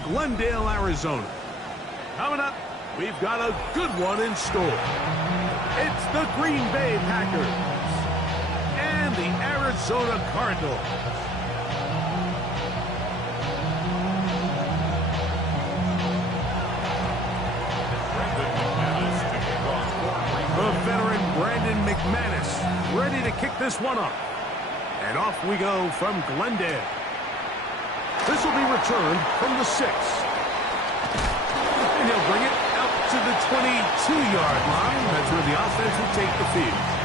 from Glendale, Arizona. Coming up, we've got a good one in store. It's the Green Bay Packers and the Arizona Cardinals. The veteran Brandon McManus ready to kick this one up. And off we go from Glendale. This will be returned from the 6. And he'll bring it out to the 22-yard line. That's where the offense will take the field.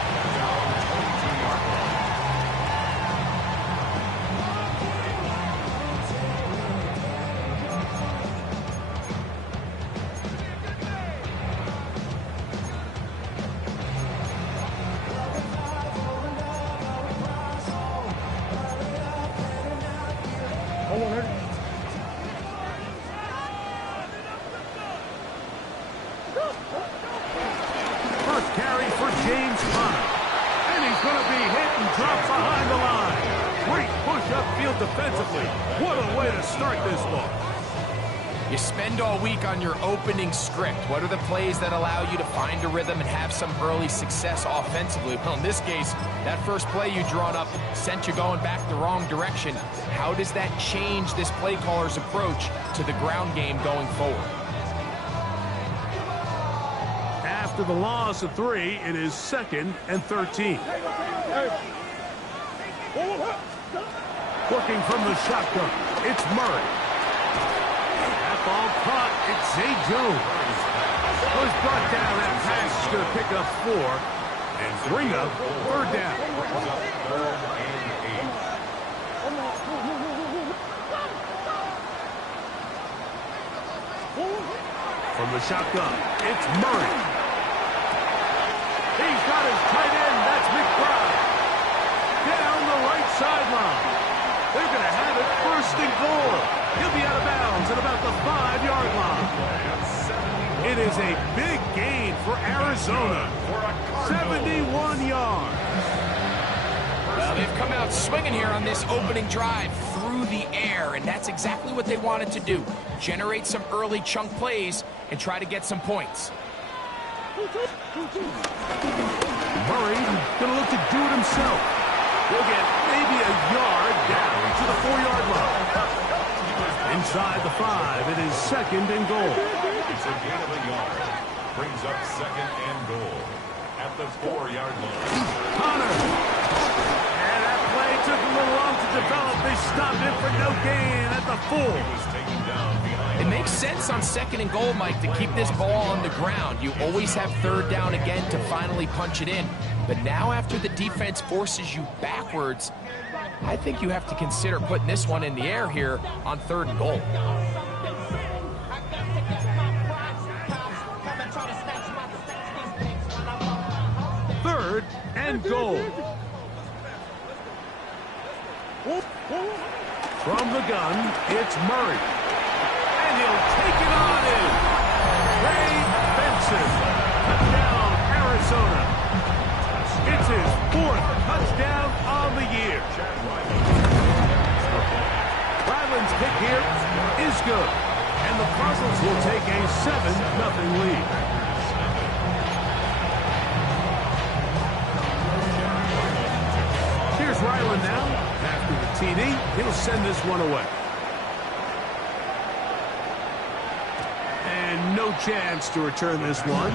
First carry for James Conner. And he's going to be hit and dropped behind the line. Great push upfield defensively. What a way to start this ball. You spend all week on your opening script. What are the plays that allow you to find a rhythm and have some early success offensively? Well, in this case, that first play you drawn up sent you going back the wrong direction. How does that change this play caller's approach to the ground game going forward? After the loss of 3, it is 2nd and 13. Working from the shotgun, it's Murray. That ball caught, it's Zay Jones. Was brought down, that pass is going to pick up 4 and bring up 3rd down. From the shotgun, it's Murray. He's got his tight end, that's McBride. Down the right sideline. They're going to have it 1st and goal. He'll be out of bounds at about the 5-yard line. It is a big gain for Arizona. 71 yards. Well, they've come out swinging here on this opening drive through the air, and that's exactly what they wanted to do. Generate some early chunk plays and try to get some points. Murray going to look to do it himself. He'll get maybe a yard down to the 4-yard line. Inside the 5, it is 2nd and goal. It's a gain of a yard. Brings up 2nd and goal at the 4-yard line. Conner. And that play took a little long to develop. They stopped it for no gain at the 4. He was taken down behind. It makes sense on 2nd and goal, Mike, to keep this ball on the ground. You always have 3rd down again to finally punch it in. But now after the defense forces you backwards, I think you have to consider putting this one in the air here on 3rd and goal. Third and goal. From the gun, it's Murray. And he'll take it on in. Ray Benson. Touchdown, Arizona. It's his 4th touchdown on the year. Ryland's kick here is good. And the Cardinals will take a 7-0 lead. Here's Ryland now. After the TD, he'll send this one away. And no chance to return this one.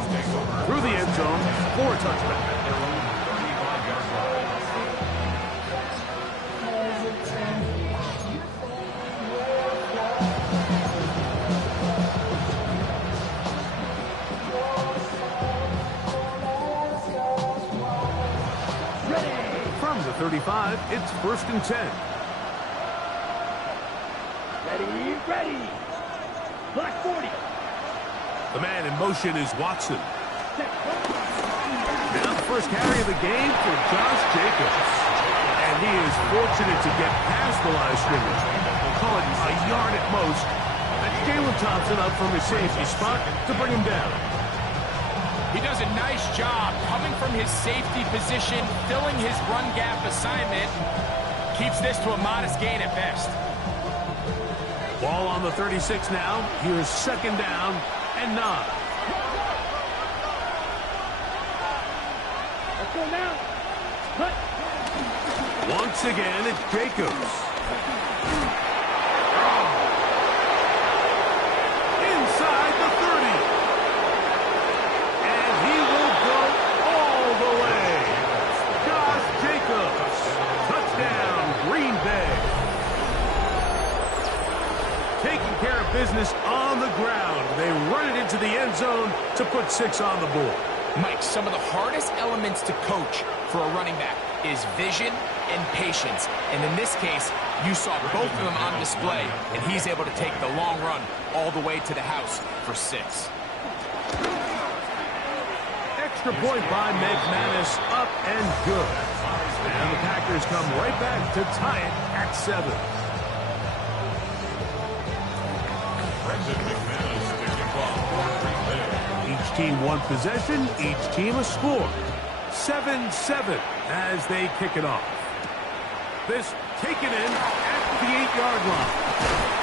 Through the end zone for a touchback. From the 35, it's 1st and 10. Ready. Black 40. The man in motion is Watson. Now the first carry of the game for Josh Jacobs. And he is fortunate to get past the line of scrimmage. Call it a yard at most. That's Jalen Thompson up from his safety spot to bring him down. He does a nice job coming from his safety position, filling his run gap assignment, keeps this to a modest gain at best. Ball on the 36 now. Here's second down and 9. Let's go now. Cut. Once again, it's Jacobs. Inside the 30. And he will go all the way. Josh Jacobs. Touchdown, Green Bay. Taking care of business on the ground. They run it into the end zone to put 6 on the board. Mike, some of the hardest elements to coach for a running back is vision and patience. And in this case, you saw both of them on display, and he's able to take the long run all the way to the house for 6. Extra point by McManus, up and good. And the Packers come right back to tie it at 7. Each team one possession, each team a score. 7-7 as they kick it off. This taken in at the 8-yard line.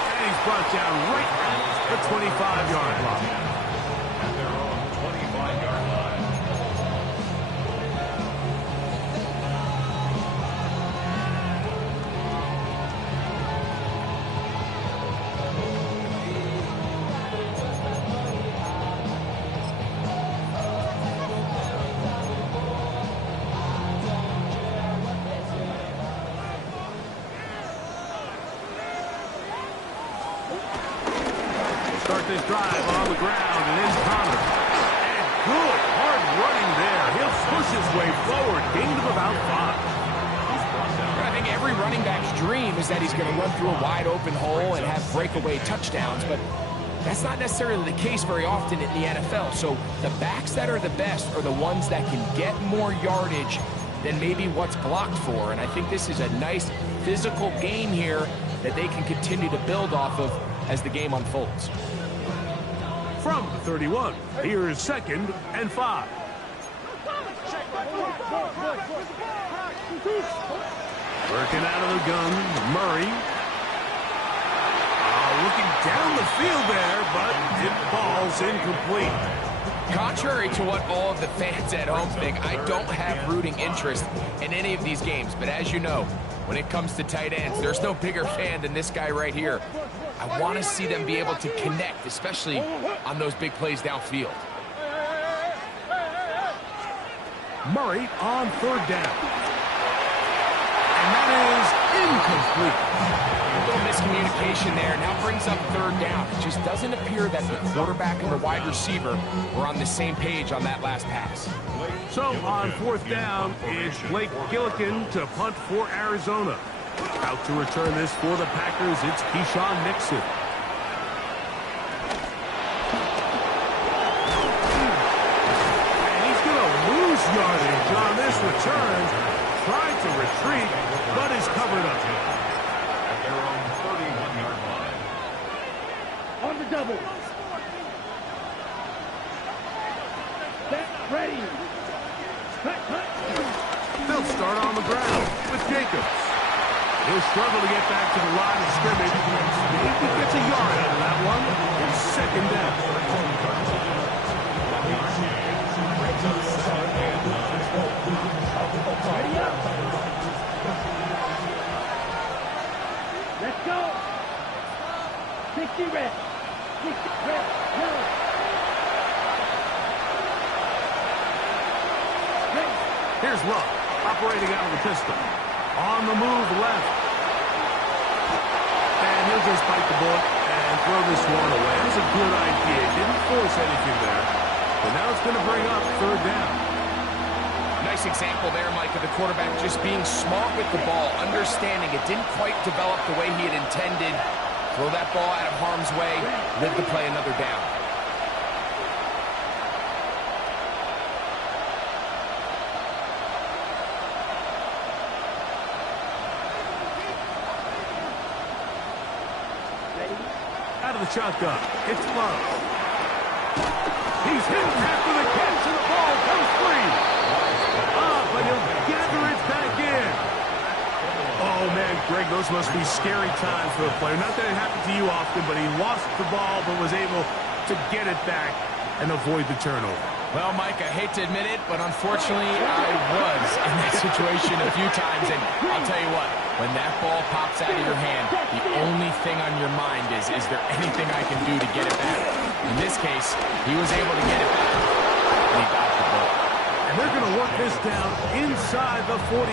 And he's brought down right at the 25-yard line. At their own 25-yard line. Start this drive on the ground, and in Connor. And good, hard running there. He'll push his way forward, gain of about 5. I think every running back's dream is that he's going to run through a wide open hole and have breakaway touchdowns, but that's not necessarily the case very often in the NFL. So the backs that are the best are the ones that can get more yardage than maybe what's blocked for. And I think this is a nice physical game here that they can continue to build off of as the game unfolds. From the 31, here's second and 5. Working out of the gun, Murray. Looking down the field there, but it falls incomplete. Contrary to what all of the fans at home think, I don't have rooting interest in any of these games. But as you know, when it comes to tight ends, there's no bigger fan than this guy right here. I want to see them be able to connect, especially on those big plays downfield. Murray on third down. And that is incomplete. A little miscommunication there. Now brings up third down. It just doesn't appear that the quarterback and the wide receiver were on the same page on that last pass. So on fourth down, it's Blake Gillikin to punt for Arizona. Out to return this for the Packers, it's Keyshawn Nixon. And he's going to lose yardage on this return. Tried to retreat, but is covered up. At their own 31-yard line. On the double. Set, ready. Cut. They'll start on the ground with Jacobs. He'll struggle to get back to the line of scrimmage. If he gets a yard out of that one, it's second down. Ready up. Let's go. 60 red. 60 red. Go. Here's Luck, operating out of the pistol. On the move left. And he'll just bite the bullet and throw this one away. It was a good idea. Didn't force anything there. But now it's going to bring up third down. Nice example there, Mike, of the quarterback just being smart with the ball, understanding it didn't quite develop the way he had intended. Throw that ball out of harm's way, live to play another down. Out of the shotgun. It's Love. He's hit after the catch, and the ball comes free. But he'll gather it back in. Oh, man, Greg, those must be scary times for a player. Not that it happened to you often, but he lost the ball but was able to get it back and avoid the turnover. Well, Mike, I hate to admit it, but unfortunately, I was in that situation a few times, and I'll tell you what, when that ball pops out of your hand, the only thing on your mind is there anything I can do to get it back? In this case, he was able to get it back, and he got the ball. And they're going to work this down inside the 45.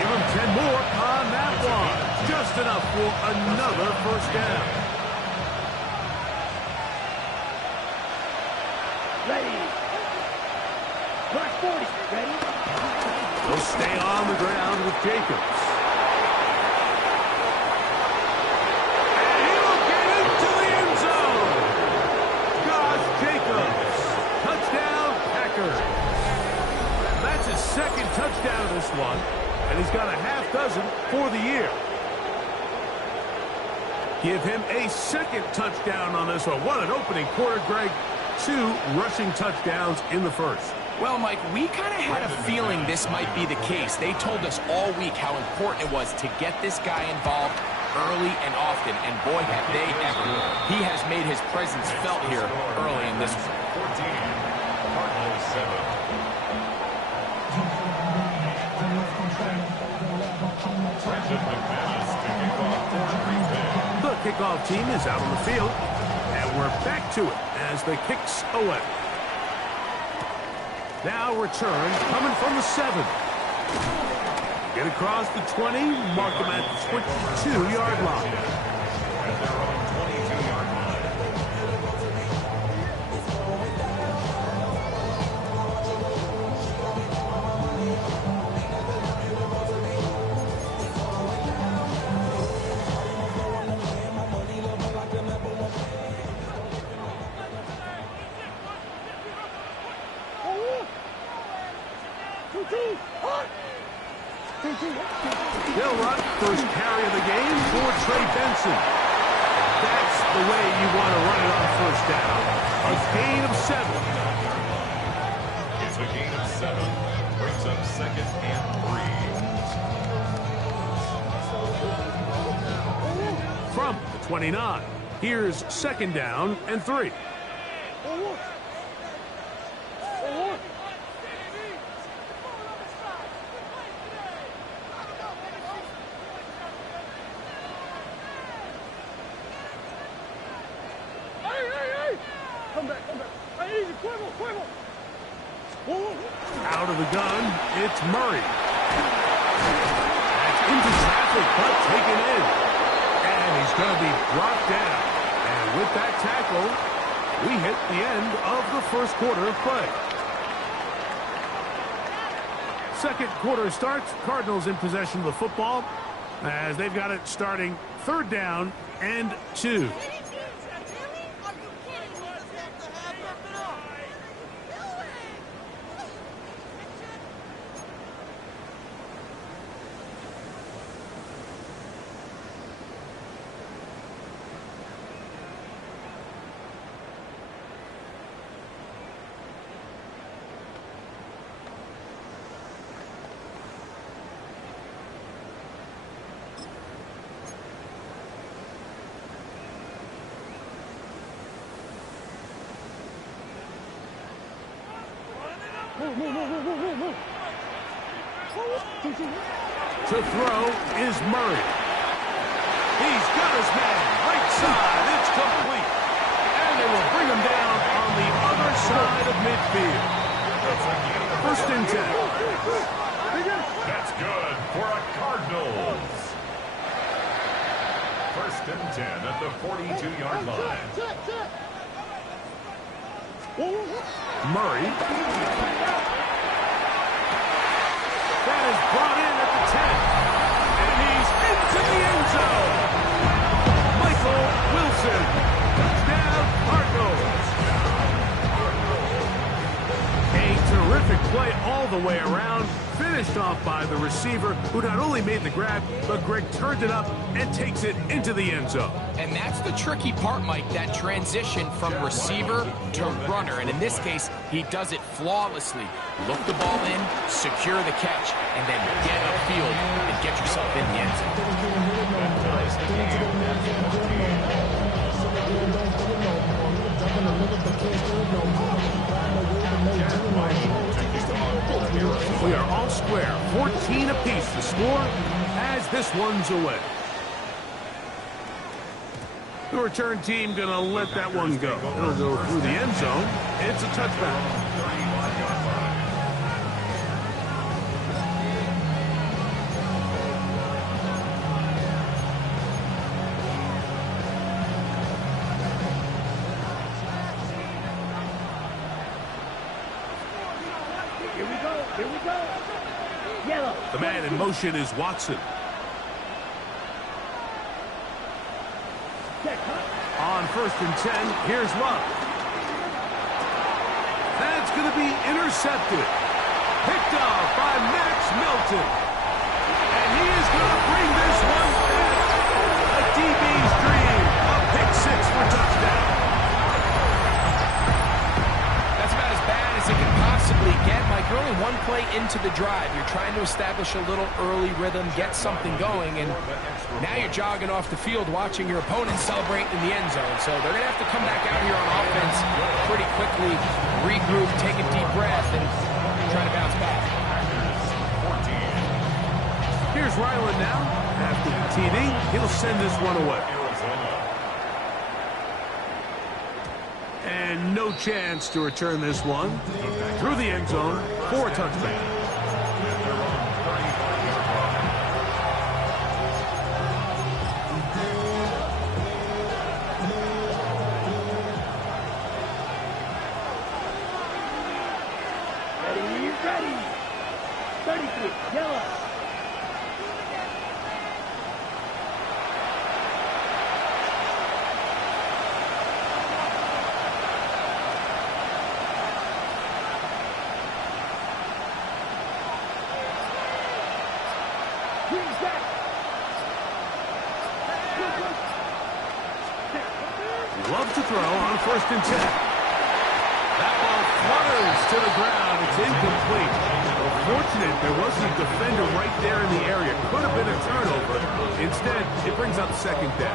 Give him 10 more on that one. Just enough for another first down. Ready. Mark 40. Ready. They'll stay on the ground with Jacobs. And he'll get into the end zone. Josh Jacobs. Touchdown, Packers. That's his second touchdown of this one, and he's got a half dozen for the year. Give him a second touchdown on this one. What an opening quarter, Greg. 2 rushing touchdowns in the first. Well, Mike, we kind of had a feeling this might be the case. They told us all week how important it was to get this guy involved early and often, and boy, have they ever. He has made his presence felt here early in this one. 14, Cardinals 7. The kickoff team is out on the field, and we're back to it as the kicks away. Now return coming from the 7. Get across the 20, mark him at the 22-yard line. At their own 22-yard line. They'll run first carry of the game for Trey Benson. That's the way you want to run it on first down. A gain of 7. It's a gain of 7. Brings up second and 3. From the 29. Here's second down and 3. Out of the gun, it's Murray. That's into traffic, but taken in. And he's going to be brought down. And with that tackle, we hit the end of the first quarter of play. Second quarter starts. Cardinals in possession of the football as they've got it starting third down and 2. To throw is Murray. He's got his man right side. It's complete. And they will bring him down on the other side of midfield. First and 10. That's good for a Cardinals. First and 10 at the 42-yard line. Murray. That is brought in at the 10. And he's into the end zone. Michael Wilson. Touchdown, Cardinals. A terrific play all the way around. Finish finished off by the receiver, who not only made the grab, but Greg turned it up and takes it into the end zone. And that's the tricky part, Mike, that transition from receiver to runner. And in this case, he does it flawlessly. Look the ball in, secure the catch, and then get upfield and get yourself in the end zone. We are all square, 14 apiece to score as this one's away. The return team gonna let that one go. It'll go through the end zone. It's a touchback. Here we go. Yellow. The man in motion is Watson. On 1st and 10, here's Love. That's going to be intercepted. Picked off by Max Milton. And he is going to bring this one back. A DB's dream. A pick six for touchdown. That's about as bad as it can possibly get, Mike. You're only one play into the drive. You're trying to establish a little early rhythm, get something going, and now you're jogging off the field watching your opponent celebrate in the end zone. So they're going to have to come back out here on offense pretty quickly, regroup, take a deep breath, and try to bounce back. Here's Ryland now. After the TD, he'll send this one away. And no chance to return this one through the end zone for a touchback. Ready. 33, yellow. Love to throw on 1st and 10. That ball flutters to the ground. It's incomplete. Fortunate there wasn't a defender right there in the area. Could have been a turnover. Instead, it brings up 2nd down.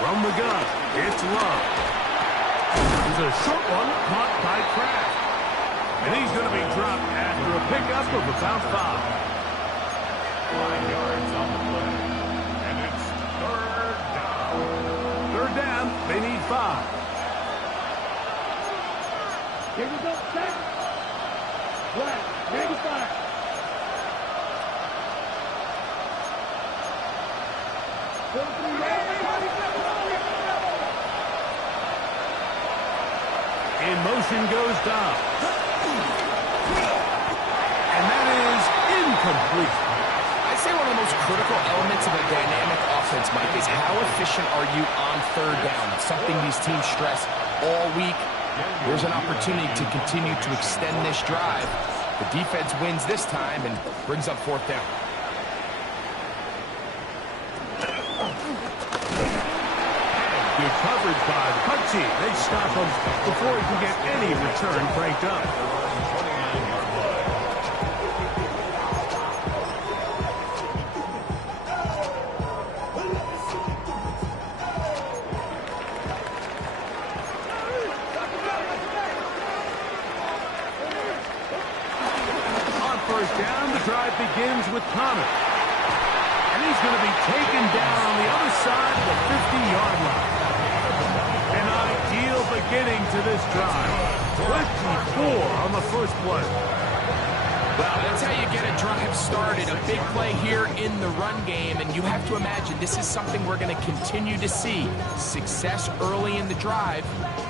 From the gun, it's Love. It's a short one caught by Kraft. And he's going to be dropped after a pickup of about 5. 5 yards on the play. And it's 3rd down. 3rd down, they need 5. Here we go, set. Black, ready to fire. In motion goes Dobbs. And that is incomplete. I'd say one of the most critical elements of a dynamic offense, Mike, is how efficient are you on 3rd down? It's something these teams stress all week. There's an opportunity to continue to extend this drive. The defense wins this time and brings up 4th down. Good coverage by the punt team. They stop him before he can get any return cranked up. On 1st down, the drive begins with Connor. And he's going to be taken down on the other side of the 50-yard line. An ideal beginning to this drive. 24 on the first play. Well, that's how you get a drive started. A big play here in the run game, and you have to imagine this is something we're going to continue to see. Success early in the drive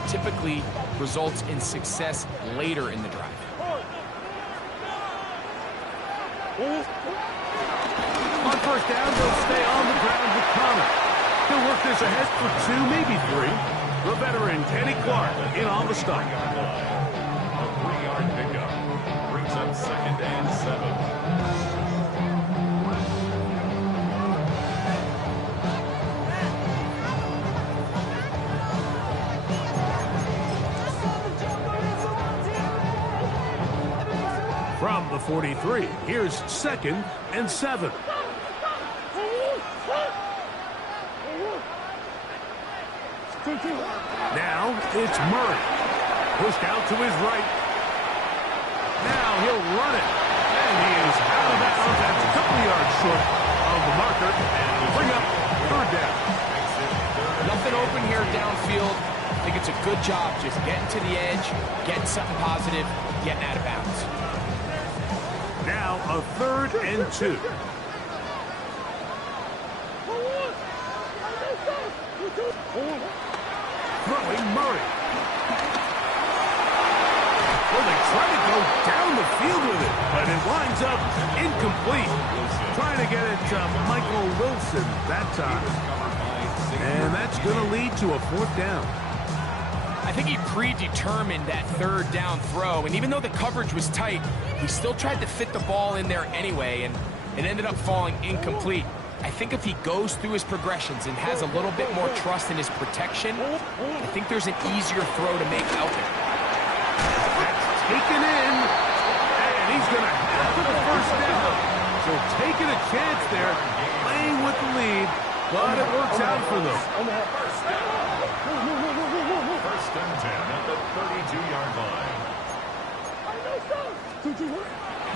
typically results in success later in the drive. On 1st down, they'll stay on the ground with Connor. He'll work this ahead for 2, maybe 3. The veteran, Kenny Clark, in on the stop. A 3-yard pickup brings up 2nd and 7. From the 43, here's 2nd and 7. Now it's Murray. Pushed out to his right. Now he'll run it. And he is out of bounds. That's a couple yards short of the marker. And bring up 3rd down. Nothing open here downfield. I think it's a good job just getting to the edge, getting something positive, getting out of bounds. Now a 3rd and 2. Throwing Murray. Well, they try to go down the field with it, but it winds up incomplete. Trying to get it to Michael Wilson that time. And that's going to lead to a 4th down. I think he predetermined that 3rd down throw, and even though the coverage was tight, he still tried to fit the ball in there anyway, and it ended up falling incomplete. I think if he goes through his progressions and has a little bit more trust in his protection, I think there's an easier throw to make out there. That's taken in, and he's going to have the 1st down. So taking a chance there, playing with the lead, but it works out for them. 1st and 10 at the 32-yard line.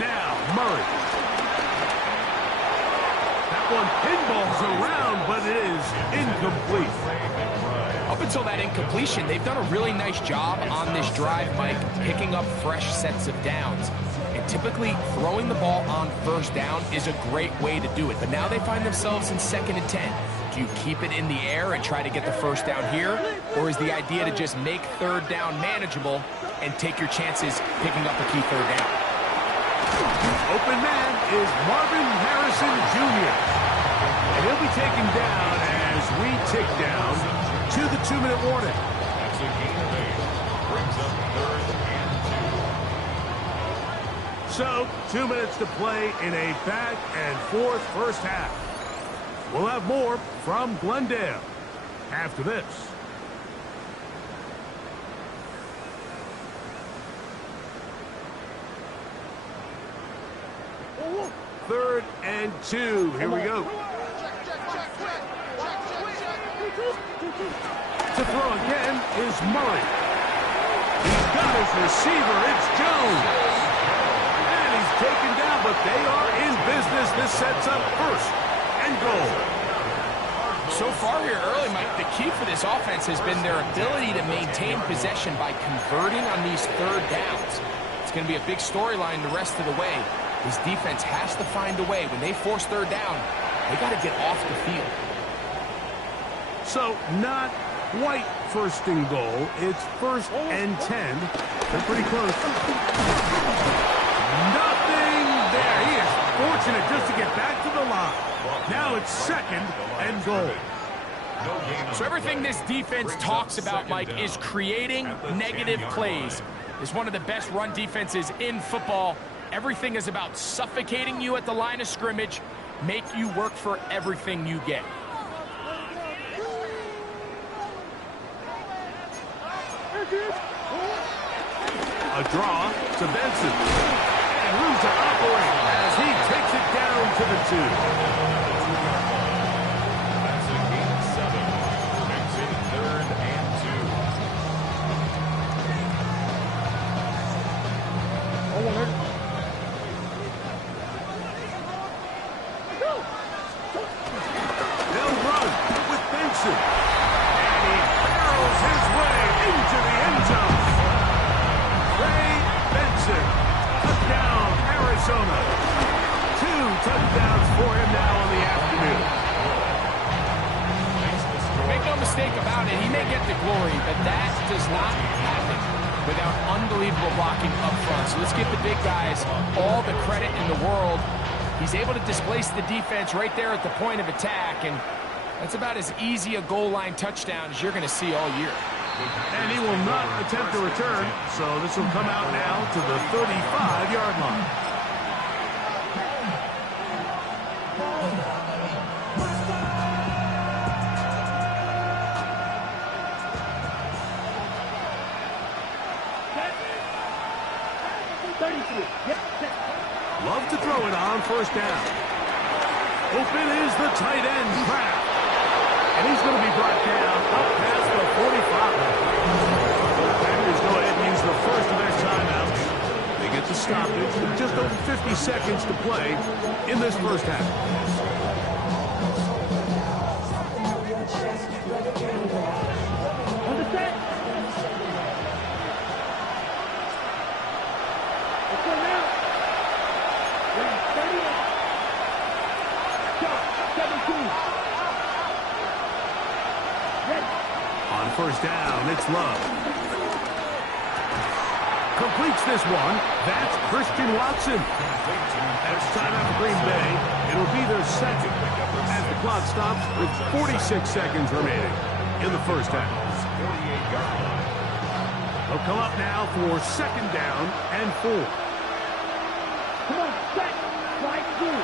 Now, Murray. That one pinballs around, but it is incomplete. Up until that incompletion, they've done a really nice job on this drive, Mike, picking up fresh sets of downs. And typically, throwing the ball on 1st down is a great way to do it. But now they find themselves in 2nd and 10. Do you keep it in the air and try to get the 1st down here? Or is the idea to just make 3rd down manageable and take your chances picking up a key 3rd down? Open man is Marvin Harrison Jr. And he'll be taken down as we tick down to the 2-minute warning. That's a gain of 8. Brings up 3rd and 2. So, 2 minutes to play in a back-and-forth first half. We'll have more from Glendale after this. Third and 2. Here we go. To throw again is Murray. He's got his receiver. It's Jones. And he's taken down, but they are in business. This sets up 1st and goal. So far here early, Mike, the key for this offense has been their ability to maintain possession by converting on these 3rd downs. It's going to be a big storyline the rest of the way. This defense has to find a way. When they force 3rd down, they got to get off the field. So, not quite 1st and goal. It's 1st and 10. They're pretty close. Nothing there. He is fortunate just to get back to the line. Now it's 2nd and goal. So everything this defense talks about, Mike, is creating negative plays. It's one of the best run defenses in football. Everything is about suffocating you at the line of scrimmage, make you work for everything you get. A draw to Benson. And room to operate as he takes it down to the 2. That's a gain of 7. Makes it 3rd and 2. They'll run with Benson. And he barrels his way into the end zone. Trey Benson, touchdown, Arizona. 2 touchdowns for him now in the afternoon. Make no mistake about it, he may get the glory, but that does not happen without unbelievable blocking up front. So let's give the big guys all the credit in the world. He's able to displace the defense right there at the point of attack, and that's about as easy a goal line touchdown as you're going to see all year. And he will not attempt to return, so this will come out now to the 35-yard line. Love to throw it on first down. Open is the tight end, Kraft. And he's going to be brought down up past the 45. The Packers go ahead and use the first of their timeouts. They get the stoppage with just over 50 seconds to play in this first half. On the set. Let's go now. 17. On first down, it's Love. Completes this one. That's Christian Watson. That's timeout for Green Bay. It'll be their second as the clock stops with 46 seconds remaining in the first half. They'll come up now for second down and 4. Come on, set. Right through.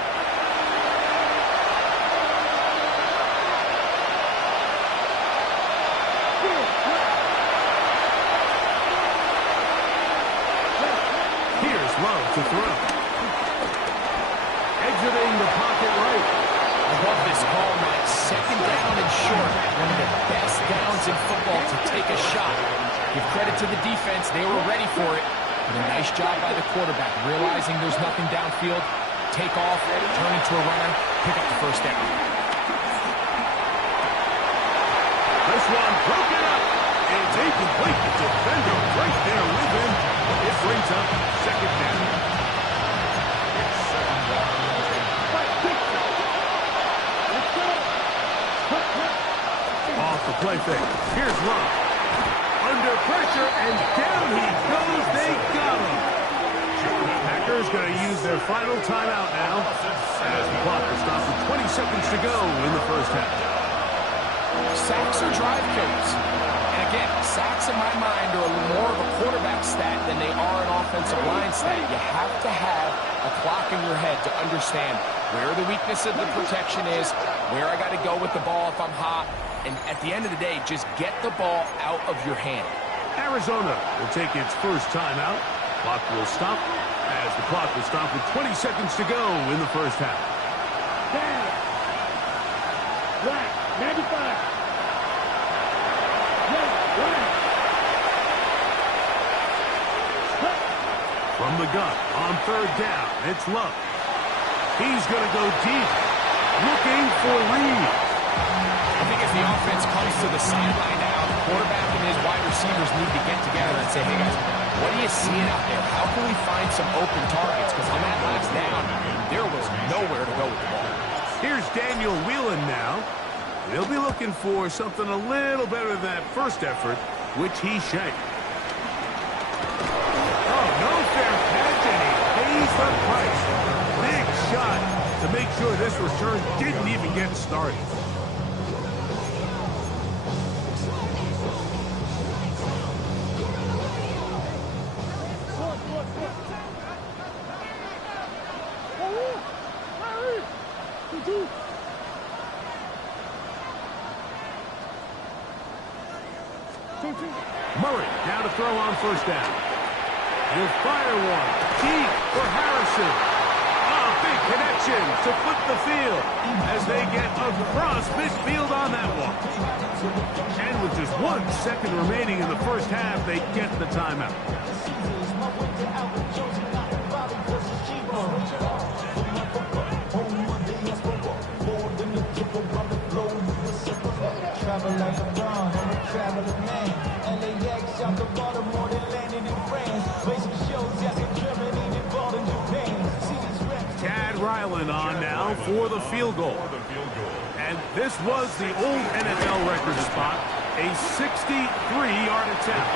Love to throw. Exiting the pocket right. I love this call, Matt. Second down and short. One of the best downs in football to take a shot. Give credit to the defense. They were ready for it. But a nice job by the quarterback. Realizing there's nothing downfield. Take off, turn into a runner, pick up the first down. This one broken up. It's incomplete. The defender right there with him. It brings up second down. Off the play fake. Here's Love. Under pressure, and down he goes. They got him. Packers going to use their final timeout now as the clock will stop with 20 seconds to go in the first half. Sacks are drive killers. And again, sacks in my mind are more of a quarterback stat than they are an offensive line stat. You have to have a clock in your head to understand where the weakness of the protection is, where I got to go with the ball if I'm hot, and at the end of the day, just get the ball out of your hand. Arizona will take its first timeout. Clock will stop as the clock will stop with 20 seconds to go in the first half. Down. Black. 95. From the gun on third down, it's Love. He's going to go deep, looking for Reed. I think as the offense comes to the sideline now, the quarterback and his wide receivers need to get together and say, hey guys, what are you seeing out there? How can we find some open targets? Because on that last down, there was nowhere to go with the ball. Here's Daniel Whelan now. They'll be looking for something a little better than that first effort, which he shanked. Oh, no fair catch, and he pays the price. Big shot to make sure this return didn't even get started. Murray down to throw on first down. He'll fire one deep for Harrison. Oh, big connection to flip the field as they get across midfield on that one. And with just 1 second remaining in the first half, they get the timeout. Tad Ryland on now for the field goal. And this was the old NFL record spot, a 63-yard attempt.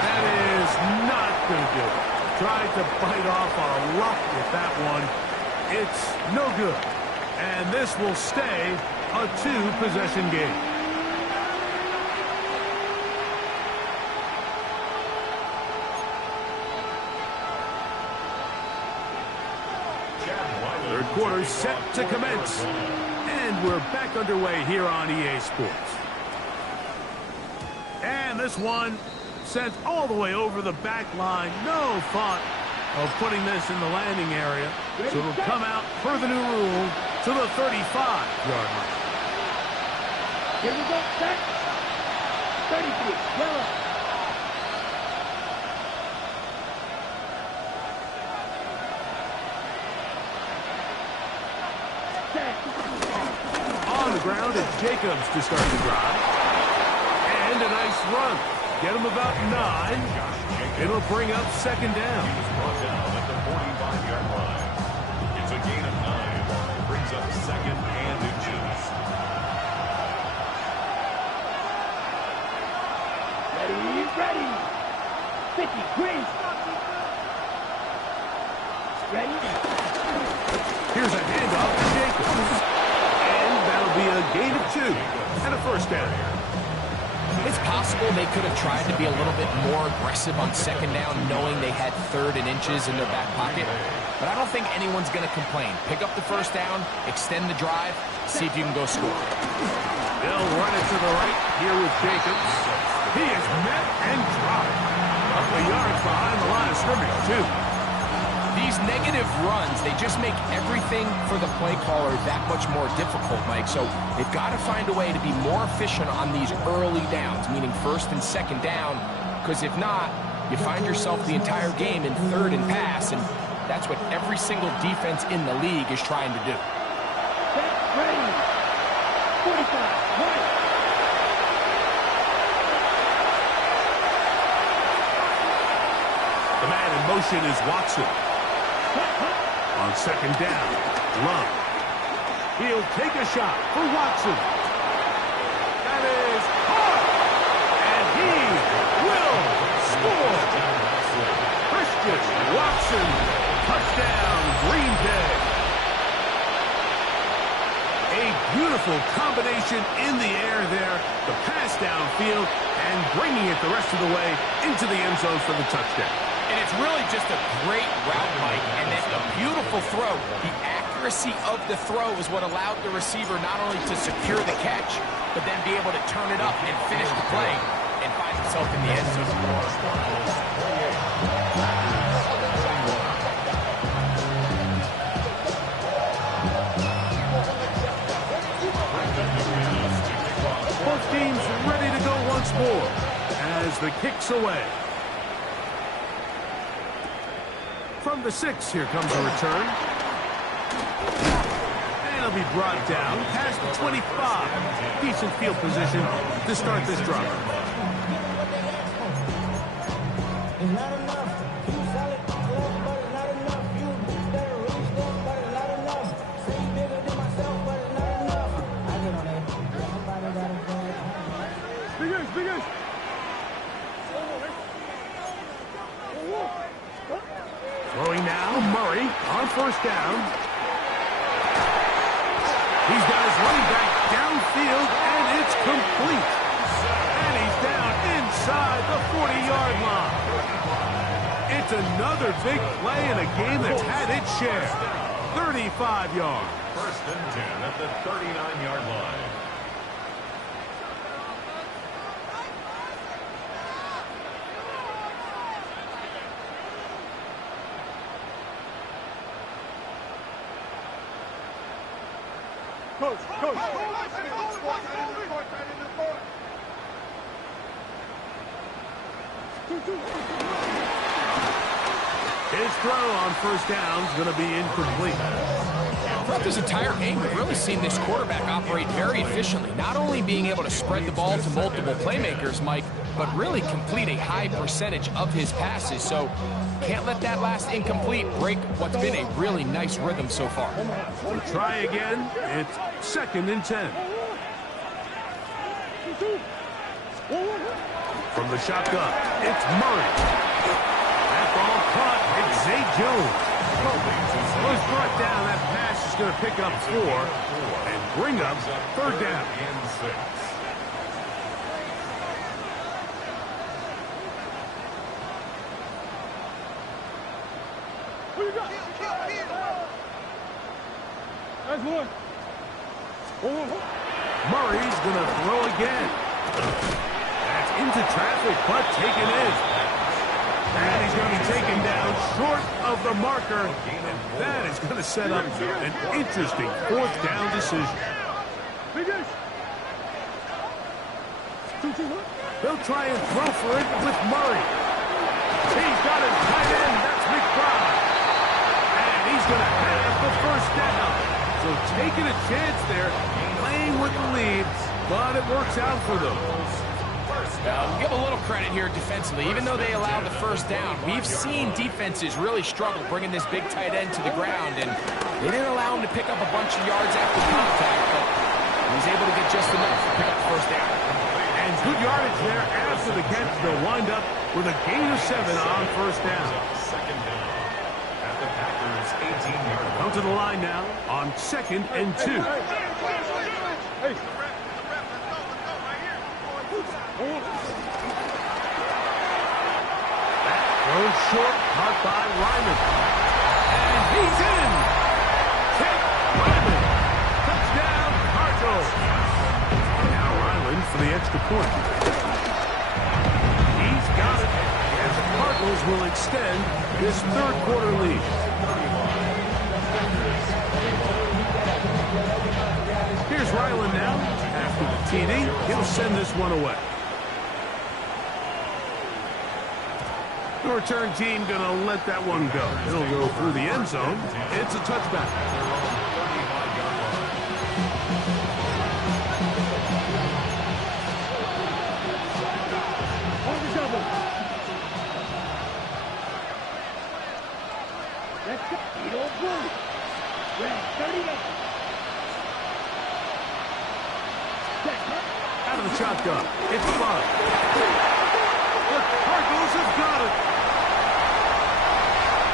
That is not going to do it. Tried to bite off our luck with that one. It's no good. And this will stay a 2-possession game. Third quarter set to commence. And we're back underway here on EA Sports. And this one sent all the way over the back line. No thought of putting this in the landing area. So it'll come out per the new rule to the 35-yard line. Here we go, set. 33, yellow. On the ground, it's Jacobs to start the drive. And a nice run. Get him about 9. It'll bring up second down. He was brought down at the 45-yard line. It's a gain of 9. Brings up second and inches. Ready. 50, green. Ready. Here's a handoff to Jacobs. And that'll be a gain of 2 and a first down. It's possible they could have tried to be a little bit more aggressive on second down, knowing they had third and inches in their back pocket. But I don't think anyone's going to complain. Pick up the first down, extend the drive, see if you can go score. They'll run it to the right here with Jacobs. He is met and dropped. Up a yard behind the line of scrimmage, too. These negative runs, they just make everything for the play caller that much more difficult, Mike. So they've got to find a way to be more efficient on these early downs, meaning first and second down, because if not, you find yourself the entire game in third and pass, and that's what every single defense in the league is trying to do. Set, ready. 45, right. The man in motion is Watson. On second down, Love. He'll take a shot for Watson. That is hard. And he will score. Christian Watson, touchdown, Green Bay. A beautiful combination in the air there. The pass downfield and bringing it the rest of the way into the end zone for the touchdown. And it's really just a great route, Mike, and then a beautiful throw. The accuracy of the throw is what allowed the receiver not only to secure the catch, but then be able to turn it up and finish the play and find himself in the end zone. Both teams ready to go once more as the kick's away. From the 6, here comes a return. And it'll be brought down past the 25. Decent field position to start this drive. Bigger. Throwing now, Murray on first down. He's got his running back downfield, and it's complete. And he's down inside the 40-yard line. It's another big play in a game that's had its share. 35 yards. First and 10 at the 39-yard line. Coach. His throw on first down is going to be incomplete. Throughout this entire game, we've really seen this quarterback operate very efficiently, not only being able to spread the ball to multiple playmakers, Mike, but really complete a high percentage of his passes. So can't let that last incomplete break what's been a really nice rhythm so far. Try again. It's second and 10. From the shotgun, it's Murray. That ball caught. It's Zay Jones. Was brought down. That pass is going to pick up 4 and bring up third down. And 6. That's one. Murray's going to throw again. That's into traffic, but taken in. And he's going to be taken down short of the marker. And that is going to set up an interesting fourth down decision. Finish. 2-2-1. They'll try and throw for it with Murray. He's got his tight end. That's McBride. And he's going to have the first down. So taking a chance there, playing with the lead, but it works out for them. Give a little credit here defensively. Even though they allowed the first down, we've seen defenses really struggle bringing this big tight end to the ground, and they didn't allow him to pick up a bunch of yards after contact, but he was able to get just enough to pick up the first down. And good yardage there after the catch. They'll wind up with a gain of 7 on first down. Second down at the Packers' 18-yard line. Come to the line now on 2nd and 2. Hey. Throw short, caught by Ryman. And he's in. Ted Ryman. Touchdown, Cardinals. Now Ryman for the extra point. He's got it. And the Cardinals will extend this third quarter lead. Here's Ryland now. After the TD, he'll send this one away. The return team going to let that one go. It'll go through the end zone. It's a touchback. On the double. Let's go. You don't move. Red 38. Out of the shotgun. It's fun. The Cardinals have got it.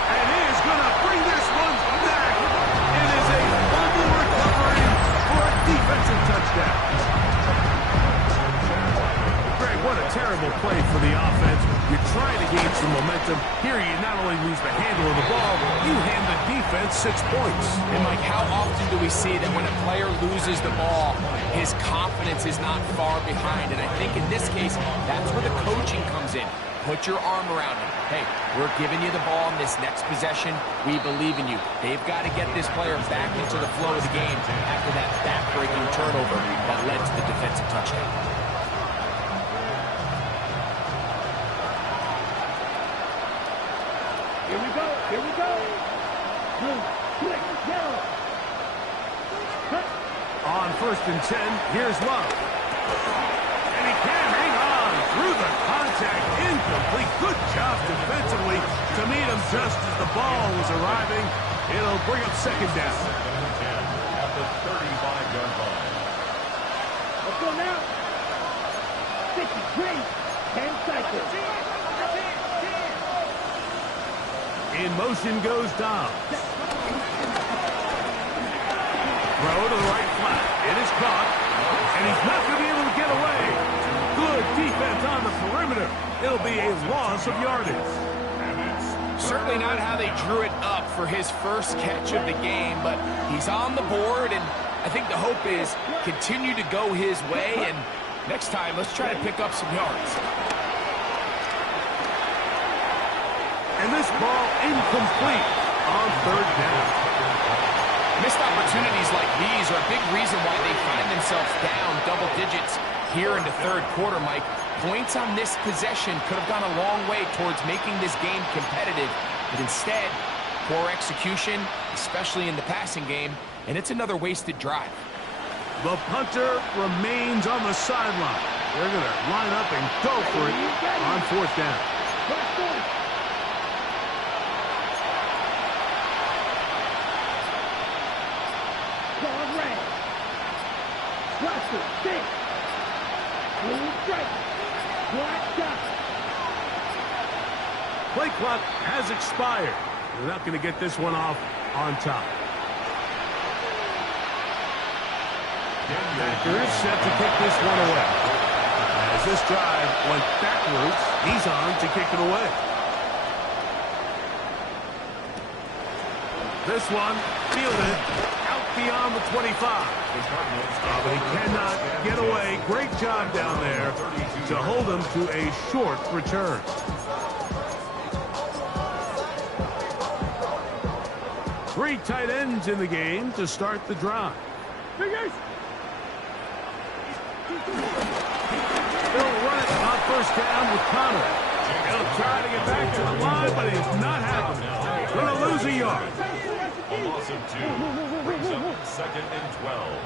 And he is going to bring this one back. It is a fumble recovery for a defensive touchdown. Greg, what a terrible play for the offense. You're trying to gain some momentum. Here you not only lose the handle of the ball, you hand the defense 6 points. And Mike, how often do we see that when a player loses the ball, his confidence is not far behind? And I think in this case, that's where the coaching comes in. Put your arm around him. Hey, we're giving you the ball in this next possession. We believe in you. They've got to get this player back into the flow of the game after that back-breaking turnover that led to the defensive touchdown. Here we go. Here we go. Blue, click, yellow. Cut. On 1st and 10, here's Love. And he can hang on through the contact. Incomplete. Good job defensively to meet him just as the ball was arriving. It'll bring up 2nd down. At the 35-yard line. Let's go now. 63. 10 cycles. In motion goes Dom. Throw to the right flat. It is caught. And he's not going to be able to get away. Good defense on the perimeter. It'll be a loss of yardage. Certainly not how they drew it up for his first catch of the game, but he's on the board, and I think the hope is continue to go his way, and next time, let's try to pick up some yards. And this ball incomplete on 3rd down. Missed opportunities like these are a big reason why they find themselves down double digits here in the third quarter, Mike. Points on this possession could have gone a long way towards making this game competitive, but instead, poor execution, especially in the passing game, and it's another wasted drive. The punter remains on the sideline. They're going to line up and go for it on 4th down. Play clock has expired. They're not going to get this one off on top. Packers set to kick this one away. As this drive went backwards, he's on to kick it away. This one fielded out beyond the But he cannot get away. Great job down there to hold him to a short return. Three tight ends in the game to start the drive. They'll run it on first down with Connor. He'll try to get back to the line, but it's not happening. Going to lose a yard. A loss of 2 brings up 2nd and 12.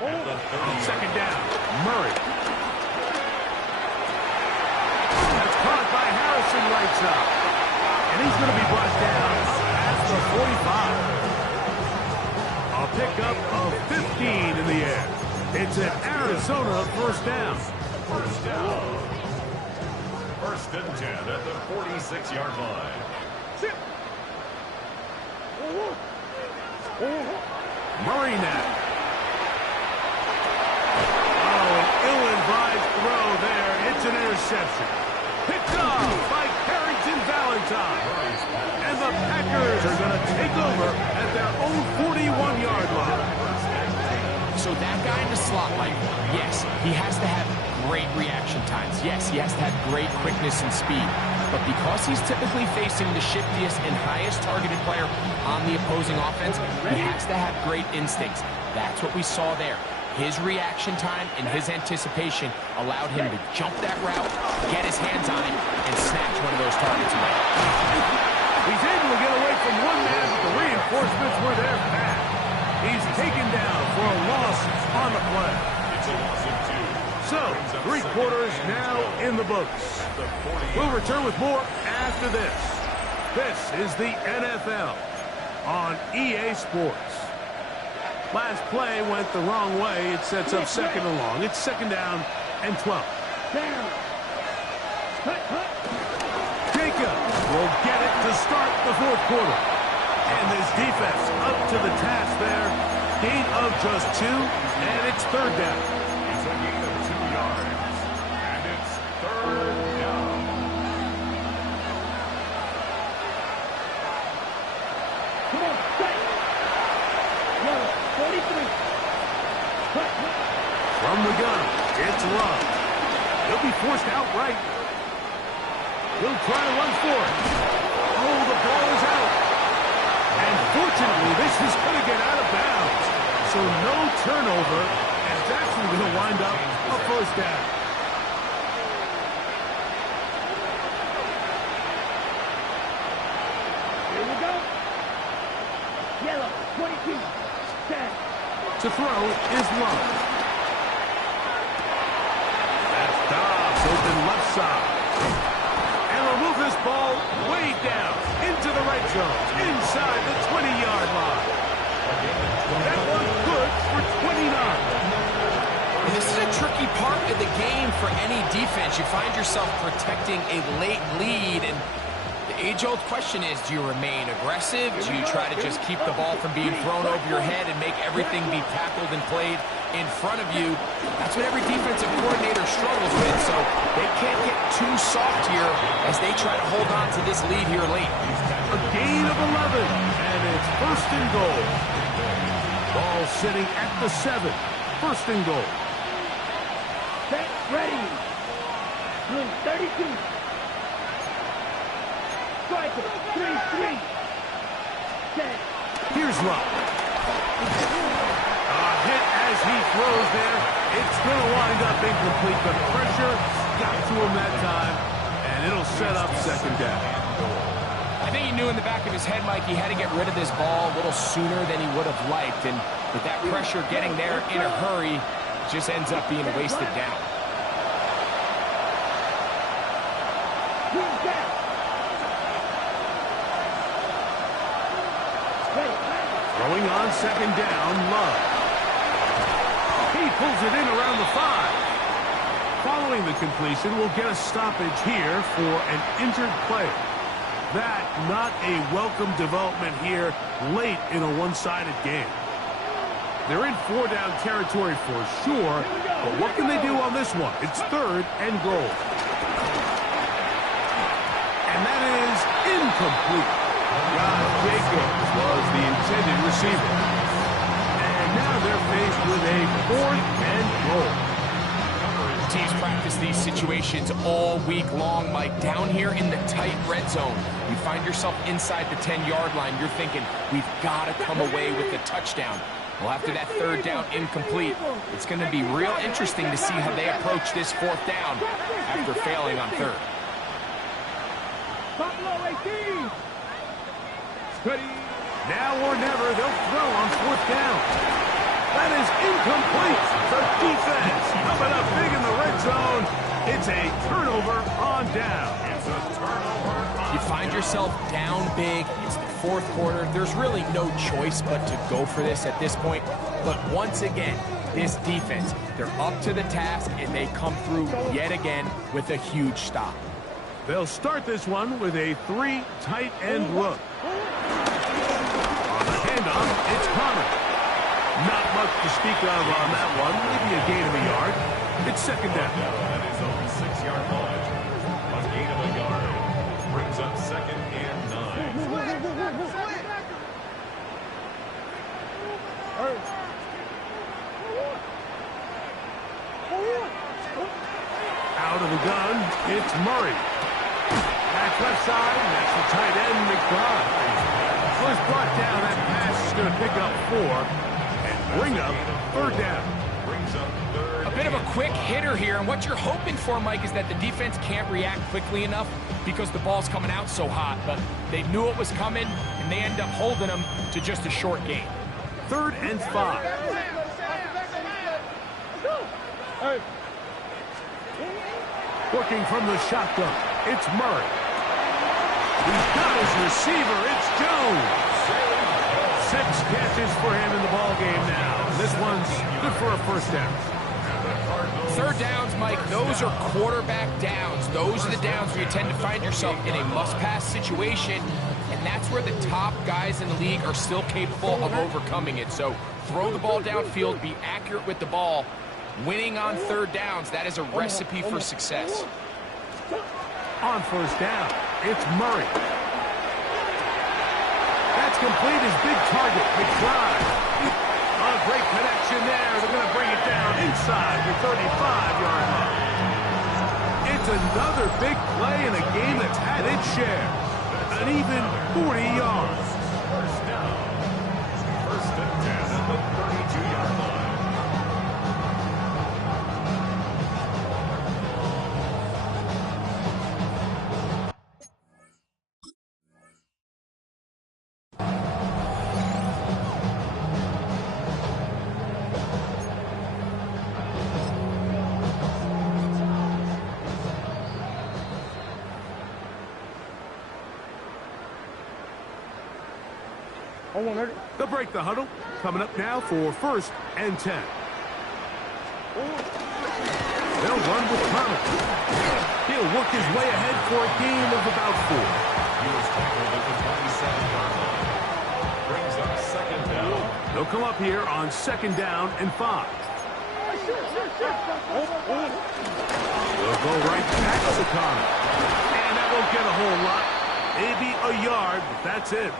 At the 30. Second down, Murray. That's caught by Harrison right side. And he's going to be brought down at the 45. A pickup of 15 in the air. It's an Arizona first down. First down. 1st and 10 at the 46-yard line. Murray now. Oh, an ill-advised throw there. It's an interception. Picked off by Carrington Valentine. And the Packers are going to take over at their own 41-yard line. So that guy in the slot, Mike, yes, he has to have great reaction times. Yes, he has to have great quickness and speed. But because he's typically facing the shiftiest and highest targeted player on the opposing offense, he has to have great instincts. That's what we saw there. His reaction time and his anticipation allowed him to jump that route, get his hands on it, and snatch one of those targets away. He's able to get away from one man, but the reinforcements were there fast. He's taken down for a loss on the play. It's a loss of 2. So, 3 quarters now in the books. We'll return with more after this. This is the NFL on EA Sports. Last play went the wrong way. It sets up 2nd and long. It's 2nd down and 12. Jacob will get it to start the 4th quarter. And this defense up to the task there. Gain of just 2, and it's 3rd down. It's a gain of 2 yards. And it's 3rd down. Come on, set. Yellow, 43. From the gun, it's Love. He'll be forced outright. He'll try to run for it. Oh, the ball is out. And fortunately, this is going to get out of bounds. So no turnover, and it's actually going to wind up a first down. Here we go. Yellow, 22. Set. To throw is Love. That's Dobbs open left side. And will move this ball way down into the red zone, inside the 20-yard line. That was good for 29. And this is a tricky part of the game for any defense. You find yourself protecting a late lead, and the age-old question is, do you remain aggressive? Do you try to just keep the ball from being thrown over your head and make everything be tackled and played in front of you? That's what every defensive coordinator struggles with, so they can't get too soft here as they try to hold on to this lead here late. A gain of 11, and it's 1st and goal. Ball sitting at the 7. 1st and goal. Set, ready. Room 32. Striker, 3-3. Set. Here's Love. A hit as he throws there. It's going to wind up incomplete. The pressure got to him that time, and it'll set up 2nd down. I think he knew in the back of his head, Mike, he had to get rid of this ball a little sooner than he would have liked. And with that pressure getting there in a hurry, it just ends up being a wasted down. Throwing on 2nd down, Love. He pulls it in around the 5. Following the completion, we'll get a stoppage here for an injured player. That not a welcome development here late in a one-sided game. They're in 4-down territory for sure, but what can they do on this one? It's 3rd and goal. And that is incomplete. Jacobs was the intended receiver. And now they're 4th and goal. Teams practice these situations all week long, Mike. Down here in the tight red zone, you find yourself inside the 10-yard line. You're thinking, we've got to come away with a touchdown. Well, after that 3rd down incomplete, it's going to be real interesting to see how they approach this 4th down after failing on 3rd. Now or never, they'll throw on 4th down. That is incomplete. The defense coming up big in the red zone. It's a turnover on down. It's a turnover. You find yourself down big. It's the 4th quarter. There's really no choice but to go for this at this point. But once again, this defense, they're up to the task, and they come through yet again with a huge stop. They'll start this one with a 3 tight end look. On the handoff, it's Connor. Not much to speak of on that one. Maybe a gain of a yard. It's 2nd down. That is on the 6-yard line. A gain of a yard brings up 2nd and 9. Out of the gun, it's Murray. Back left side, and that's the tight end, McBride. First brought down, that pass is going to pick up 4. Bring up 3rd down. Brings up 3rd. A bit of a quick hitter here, and what you're hoping for, Mike, is that the defense can't react quickly enough because the ball's coming out so hot. But they knew it was coming, and they end up holding them to just a short gain. 3rd and 5. Working from the shotgun, it's Murray. He's got his receiver, it's Jones. 6 catches for him in the ball game now. This one's good for a 1st down. 3rd downs, Mike, those are quarterback downs. Those are the downs where you tend to find yourself in a must-pass situation, and that's where the top guys in the league are still capable of overcoming it. So throw the ball downfield, be accurate with the ball. Winning on 3rd downs, that is a recipe for success. On 1st down, it's Murray. That's complete, his big target, McBride. A great connection there. They're going to bring it down inside the 35-yard line. It's another big play in a game that's had its share. An even 40 yards. 1st down. 1st and 10 at the 32-yard line. They'll break the huddle. Coming up now for 1st and 10. They'll run with Connor. He'll work his way ahead for a gain of about 4. He was tackled at the 27-yard line. Brings up 2nd down. They'll come up here on 2nd down and 5. They'll go right back to Connor. And that won't get a whole lot. Maybe a yard, but that's it.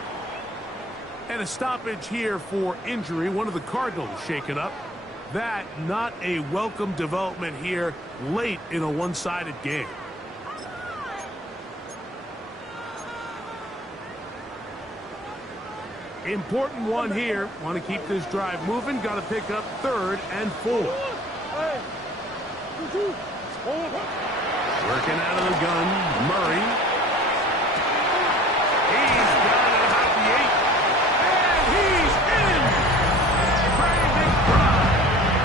And a stoppage here for injury. One of the Cardinals shaken up. That not a welcome development here late in a one-sided game. Important one here. Want to keep this drive moving. Got to pick up 3rd and 4. Working out of the gun. Murray. He's got it about the 8. And he's in. Trey McBride.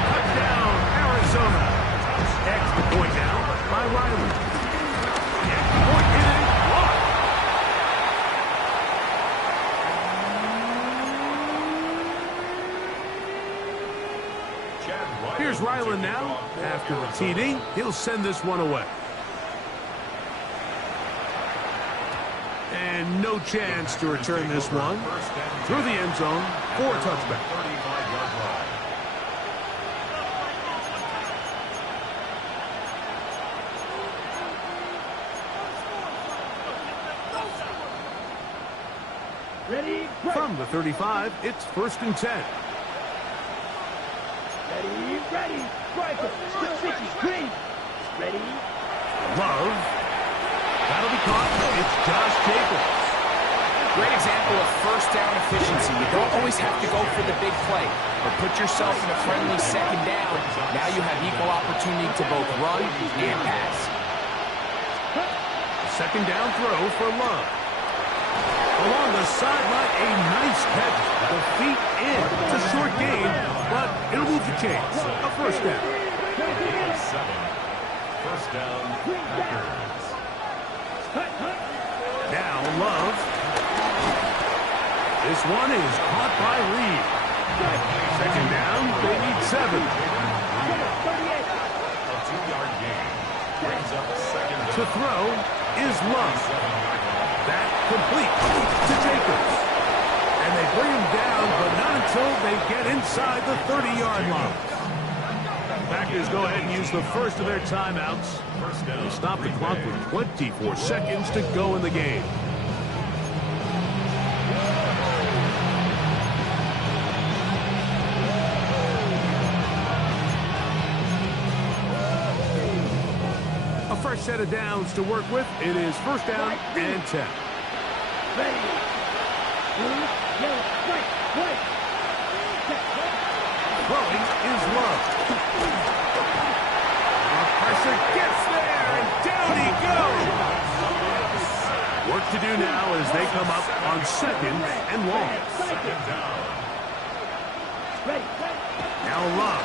Touchdown, Arizona. Extra point down by Riley. Extra point in it. Blocked. Here's Ryland now. After the TD, he'll send this one away. And no chance to return this one. Through the end zone for a touchback. 35-yard line. Ready? From the 35, it's 1st and 10. Ready. Striker. Sticky. Green. Ready. Love. That'll be caught. It's Josh Jacobs. Great example of first down efficiency. You don't always have to go for the big play, but put yourself in a friendly second down. Now you have equal opportunity to both run and pass. Second down throw for Love. Along the sideline, a nice catch. The feet in. It's a short game, but it'll move the chains. A first down. First down, Packers. Now Love. This one is caught by Reed. Second down, they need 7. A 2-yard gain. Brings up second down. To throw is Love. That complete to Jacobs. And they bring him down, but not until they get inside the 30-yard line. Packers go ahead and use the first of their timeouts. They stop the clock with 24 seconds to go in the game. A fresh set of downs to work with. It is first down and 10. Ready. Blue, yellow, white. Throwing is Love. The pressure gets there, and down he goes. Work to do now as they come up on second and long. Second down. Ready. Now Love.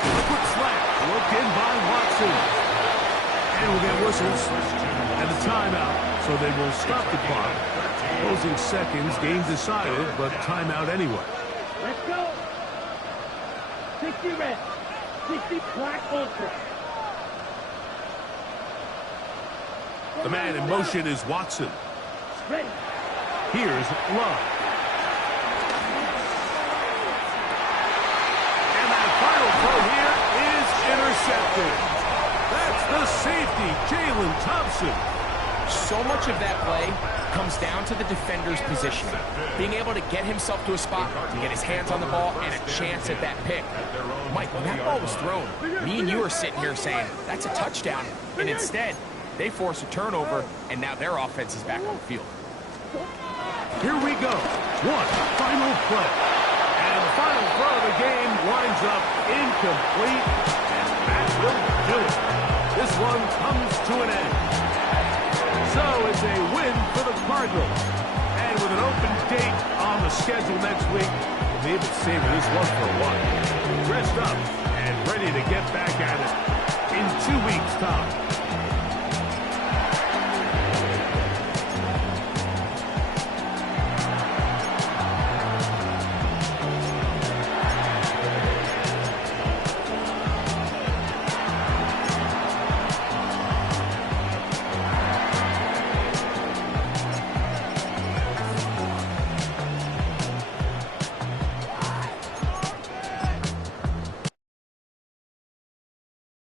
A quick slap. Looked in by Watson. And we'll get whistles and a timeout, so they will stop the clock. Closing seconds, game decided, but timeout anyway. Let's go. 60 red. 60 black ultra. The man in motion is Watson. Ready. Here's Love. And that final throw here is intercepted. That's the safety, Jalen Thompson. So much of that play comes down to the defender's position. Being able to get himself to a spot, to get his hands on the ball, and a chance at that pick. Mike, when that ball was thrown, me and you are sitting here saying, that's a touchdown. And instead, they force a turnover, and now their offense is back on the field. Here we go. One final play. And the final throw of the game winds up incomplete. And that will do it. This one comes to an end. So it's a win for the Cardinals. And with an open date on the schedule next week, we'll be able to savor this one for a while. Dressed up and ready to get back at it in 2 weeks' time.